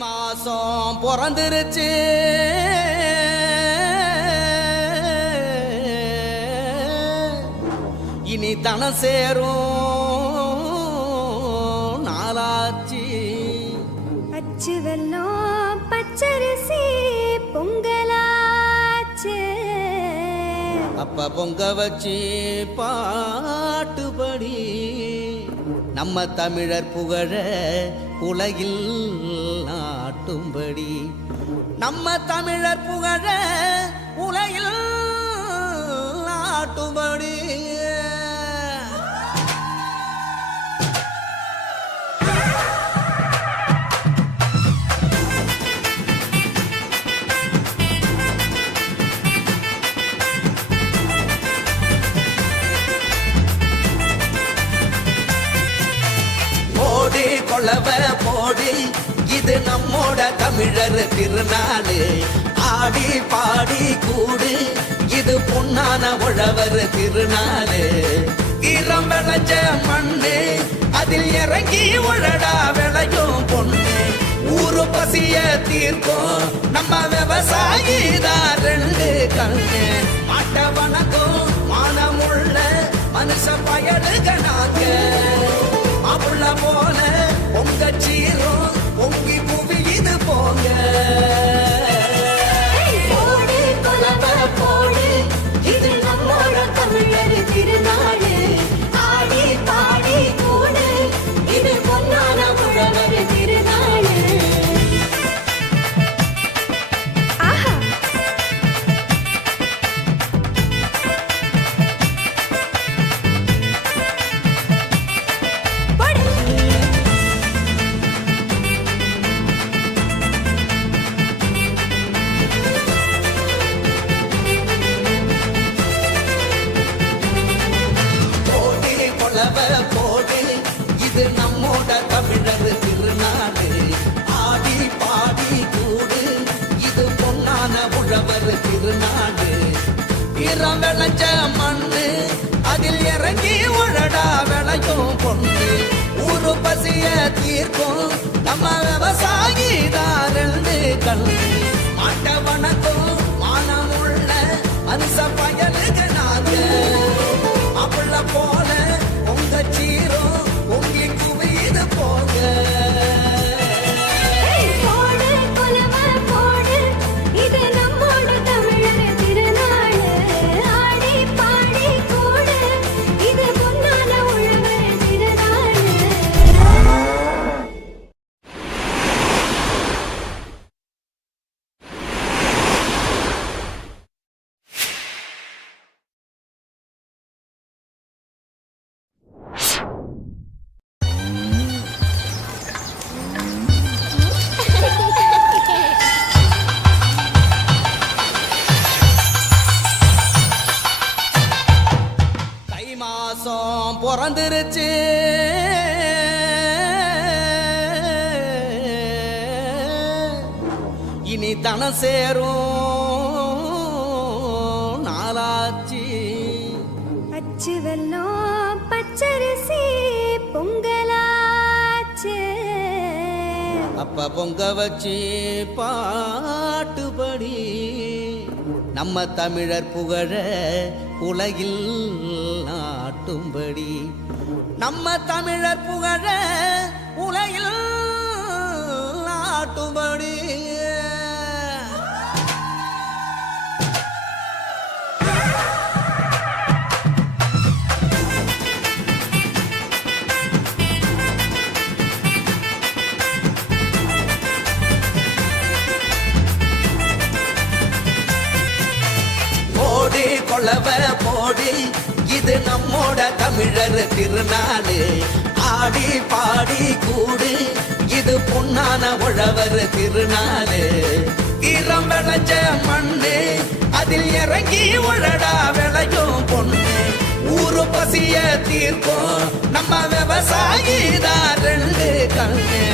மாசம் பிறந்துருச்சு, இனி தனம் சேரும் நாளாச்சு. அச்சு வெல்லம் பச்சரிசி பொங்கலாச்சு, அப்ப பொங்க வச்சு பாட்டுபடி நம்ம தமிழர் புகழ உலகில் நாட்டும்படி. நம்ம தமிழர் புகழ உலகில் நாட்டும்படி. கொலவ போடு, இது நம்மோட தமிழர் திருநாடு. ஆடி பாடி கூடு, இது பொன்னான உழவர் திருநாடு. ஈரம் விளைஞ்ச மண்ணு, அதில் இறங்கி உழடா விளையும் பொண்ணு. ஊரு பசிய தீர்க்கும் நம்ம விவசாயி தான் ரெண்டு கண்ணு. மாட்ட வணக்கம் மானமுள்ள மனுஷ பயலுக நாங்க. அப்புள்ள போல பொங்க சீரும் பொங்கி புவி இது போங்க. போடு கொலவ போடு, இது நம்மோட தமிழர் திருநாடு. ஆடி பாடி கூடு, இது பொன்னான உழவர் திருநாடு. ஆஹா, போடு, இது நம்மோட தமிழர் திருநாடு. ஆடி பாடி கூடு, இது பொன்னான உழவர் திருநாடு. ஈரம் விளைஞ்ச மண்ணு, அதில் இறங்கி உழடா விளையும் பொண்ணு. ஊரு பசிய தீர்க்கும் நம்ம விவசாயி தான் ரெண்டு கண்ணு. மாட்ட வணக்கம் மானமுள்ள மனுஷ பயலுக நாங்க. அப்புள்ள போல பொங்க சீரும் பொங்கி குவிது போங்க. போடு கொலவ போடு, இது நம்மோட தமிழர் திருநாடு. ஆடி பாடி கூடு, இது பொன்னான உழவர் திருநாடு. தை மாசம் பிறந்துருச்சு, இனி தனம் சேரும் நாளாச்சு. அச்சு வெல்லம் பச்சரிசி பொங்கலாச்சு, அப்ப பொங்க வச்சு பாட்டுபடி நம்ம தமிழர் புகழ உலகில் நாட்டும்படி. நம்ம தமிழர் புகழ உலகில் நாட்டும்படி. கொலவ போடு, இது நம்மோட தமிழர் திருநாடு. ஆடி பாடி கூடு, இது பொன்னான உழவர் திருநாடு. ஈரம் விளைஞ்ச மண்ணு, அதில் இறங்கி உழடா விளையும் பொண்ணு. ஊரு பசிய தீர்க்கும் நம்ம விவசாயி தான் ரெண்டு கண்ணு.